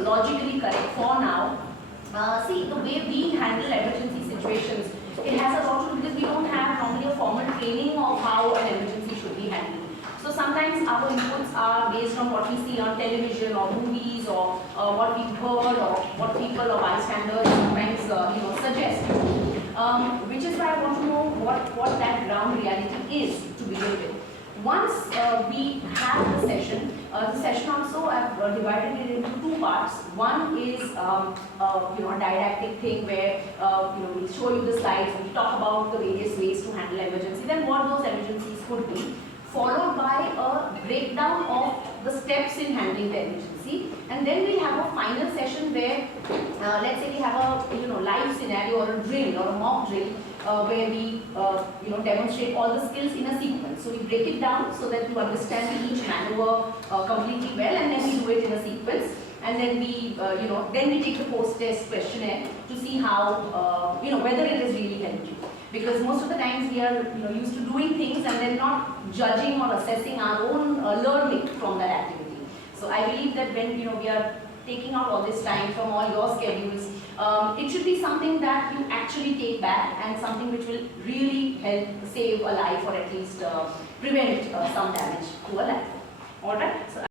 logically correct for now. See, the way we handle emergency situations, it has a lot to do because we don't have normally a formal training of how an emergency should be handled. So sometimes our inputs are based on what we see on television or movies or what we've heard or what people or bystanders sometimes suggest. Which is why I want to know what that ground reality is to begin with. Once we have the session also I've divided it into two parts. One is a didactic thing where we'll show you the slides and we talk about the various ways to handle emergencies and what those emergencies could be, followed by a breakdown of the steps in handling the emergency, and then we have a final session where let's say we have a live scenario or a drill or a mock drill where we demonstrate all the skills in a sequence. So we break it down so that you understand each maneuver completely well, and then we do it in a sequence, and then we take the post-test questionnaire to see how whether it has really helped you. Because most of the times we are used to doing things and then not judging or assessing our own learning from that activity. So I believe that when we are taking out all this time from all your schedules, it should be something that you actually take back and something which will really help save a life or at least prevent some damage to a life. Alright? So